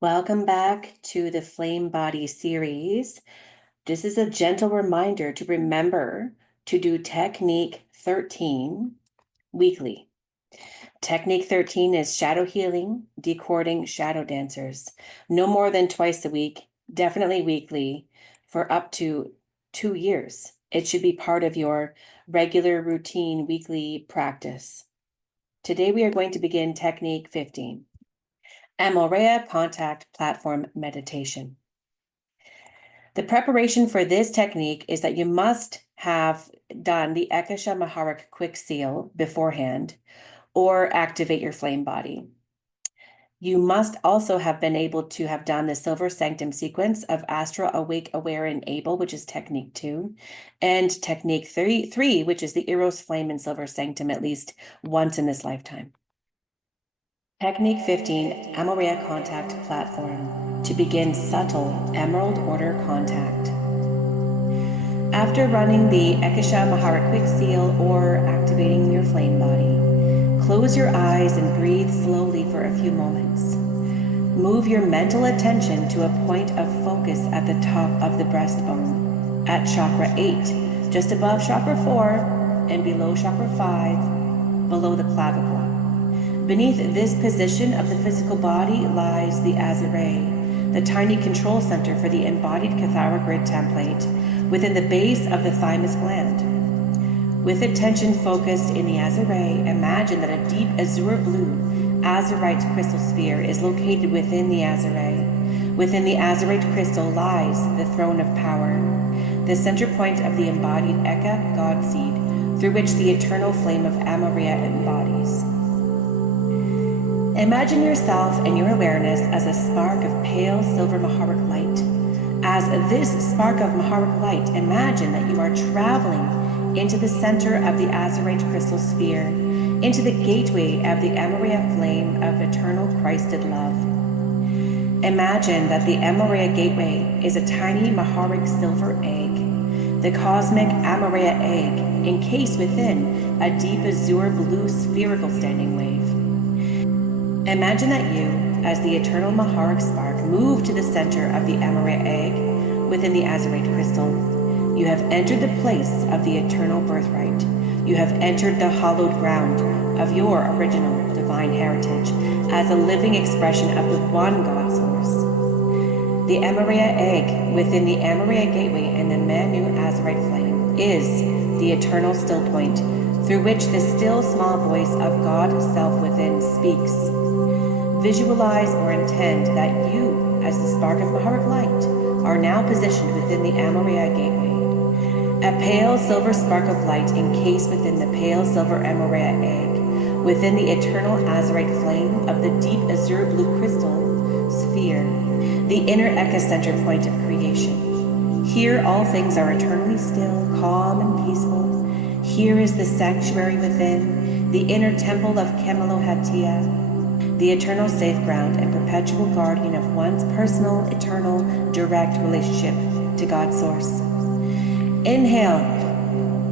Welcome back to the Flame Body series. This is a gentle reminder to remember to do Technique 13 weekly. Technique 13 is shadow healing, decording shadow dancers. No more than twice a week, definitely weekly, for up to 2 years. It should be part of your regular routine weekly practice. Today we are going to begin Technique 15. Amoraea Contact Platform Meditation. The preparation for this technique is that you must have done the Ekasha Maharic quick seal beforehand or activate your flame body. You must also have been able to have done the Silver Sanctum sequence of Astral Awake, Aware, and Able, which is Technique 2, and Technique 3, which is the Eros Flame and Silver Sanctum, at least once in this lifetime. Technique 15, Amoraea Contact Platform, to begin subtle Emerald Order contact. After running the Ekasha Maharic Quick Seal or activating your flame body, close your eyes and breathe slowly for a few moments. Move your mental attention to a point of focus at the top of the breastbone, at Chakra 8, just above Chakra 4 and below Chakra 5, below the clavicle. Beneath this position of the physical body lies the azer, the tiny control center for the embodied Kathara grid template within the base of the thymus gland. With attention focused in the azer, imagine that a deep azure blue azurite crystal sphere is located within the azer. Within the azurite crystal lies the throne of power, the center point of the embodied Eka God seed, through which the eternal flame of Amoraea embodies. Imagine yourself and your awareness as a spark of pale silver maharic light. As this spark of maharic light, imagine that you are traveling into the center of the azurite crystal sphere, into the gateway of the Amoraea flame of eternal Christed love. Imagine that the Amoraea gateway is a tiny maharic silver egg, the cosmic Amoraea egg encased within a deep azure blue spherical standing wave. Imagine that you, as the eternal maharic spark, move to the center of the Amoraea egg within the azurite crystal. You have entered the place of the eternal birthright. You have entered the hallowed ground of your original divine heritage as a living expression of the one God source. The Amoraea egg within the Amoraea gateway and the Manu azurite flame is the eternal still point through which the still small voice of God self within speaks. Visualize or intend that you, as the spark of maharic light, are now positioned within the Amoraea gateway. A pale silver spark of light encased within the pale silver Amoraea egg, within the eternal azurite flame of the deep azure blue crystal sphere, the inner Eka center point of creation. Here all things are eternally still, calm, and peaceful. Here is the sanctuary within, the inner temple of Kemelohatia, the eternal safe ground and perpetual guardian of one's personal, eternal, direct relationship to God's source. Inhale,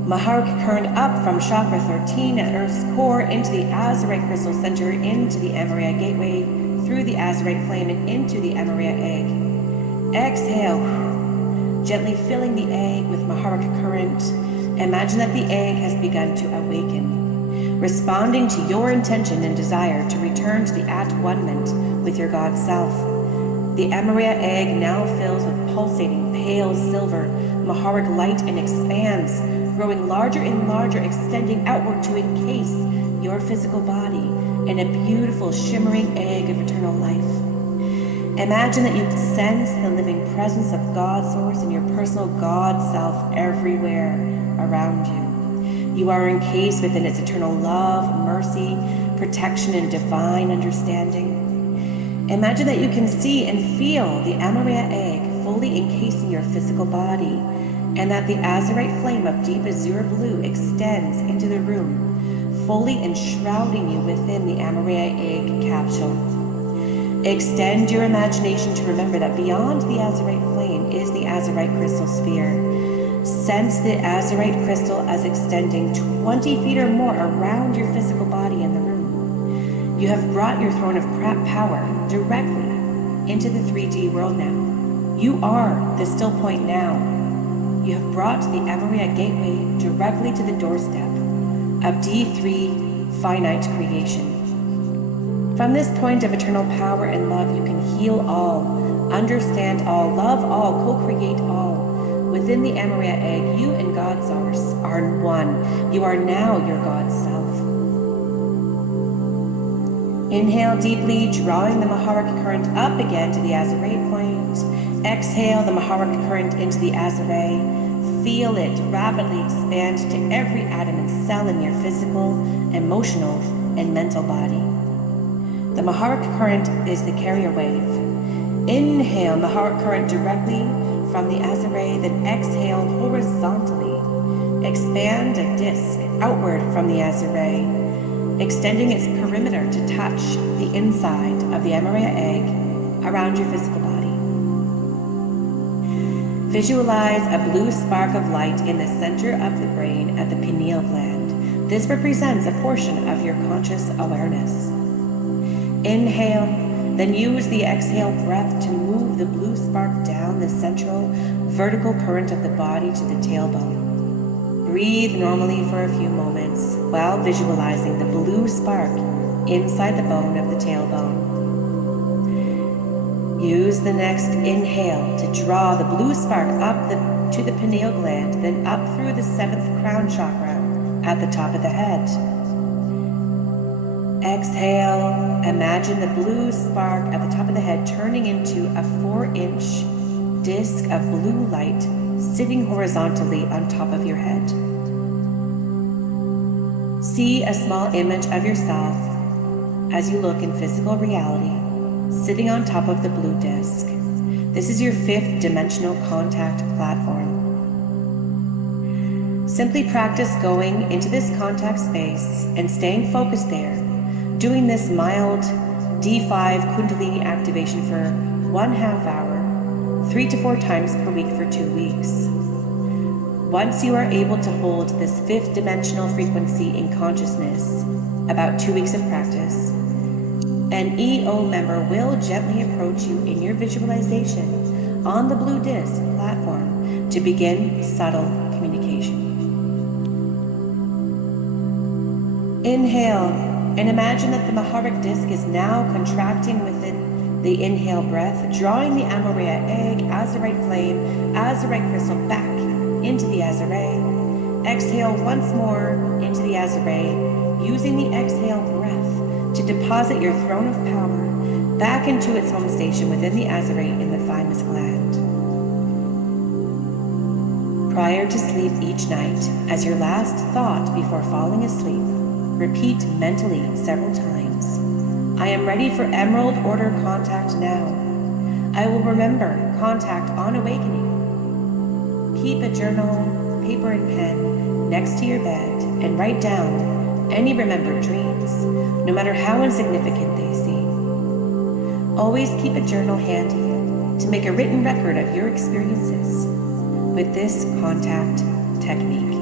maharic current up from chakra 13 at Earth's core into the azurite crystal center, into the Amoraea gateway, through the azurite flame and into the Amoraea egg. Exhale, gently filling the egg with maharic current. Imagine that the egg has begun to awaken, responding to your intention and desire to return to the at-one-ment with your God self. The Amoraea egg now fills with pulsating, pale silver, maharic light and expands, growing larger and larger, extending outward to encase your physical body in a beautiful, shimmering egg of eternal life. Imagine that you sense the living presence of God's source and your personal God self everywhere around you. You are encased within its eternal love, mercy, protection, and divine understanding. Imagine that you can see and feel the Amoraea egg fully encasing your physical body, and that the azurite flame of deep azure blue extends into the room, fully enshrouding you within the Amoraea egg capsule. Extend your imagination to remember that beyond the azurite flame is the azurite crystal sphere. Sense the azurite crystal as extending 20 feet or more around your physical body in the room. You have brought your throne of power directly into the 3D world now. You are the still point now. You have brought the Amoraea gateway directly to the doorstep of D3 finite creation. From this point of eternal power and love, you can heal all, understand all, love all, co-create all. Within the Amoraea egg, you and God source are one. You are now your God self. Inhale deeply, drawing the maharic current up again to the azer point. Exhale the maharic current into the azer. Feel it rapidly expand to every atom and cell in your physical, emotional, and mental body. The maharic current is the carrier wave. Inhale maharic current directly from the azer, then exhale horizontally. Expand a disc outward from the azer, extending its perimeter to touch the inside of the Amoraea egg around your physical body. Visualize a blue spark of light in the center of the brain at the pineal gland. This represents a portion of your conscious awareness. Inhale, then use the exhale breath to move the blue spark down the central vertical current of the body to the tailbone. Breathe normally for a few moments while visualizing the blue spark inside the bone of the tailbone. Use the next inhale to draw the blue spark up to the pineal gland, then up through the 7th crown chakra at the top of the head. Exhale, imagine the blue spark at the top of the head turning into a 4-inch disc of blue light sitting horizontally on top of your head. See a small image of yourself as you look in physical reality, sitting on top of the blue disc. This is your 5th dimensional contact platform. Simply practice going into this contact space and staying focused there, doing this mild D5 Kundalini activation for 1/2 hour, 3 to 4 times per week for 2 weeks. Once you are able to hold this 5th dimensional frequency in consciousness, about 2 weeks of practice, an EO member will gently approach you in your visualization on the blue disc platform to begin subtle communication. Inhale, and imagine that the maharic disc is now contracting within the inhale breath, drawing the Amoraea egg, azerite flame, azerite crystal back into the azer. Exhale once more into the azer, using the exhale breath to deposit your throne of power back into its home station within the azer in the thymus gland. Prior to sleep each night, as your last thought before falling asleep, repeat mentally several times, I am ready for Emerald Order contact now. I will remember contact on awakening. Keep a journal, paper and pen next to your bed and write down any remembered dreams, no matter how insignificant they seem. Always keep a journal handy to make a written record of your experiences with this contact technique.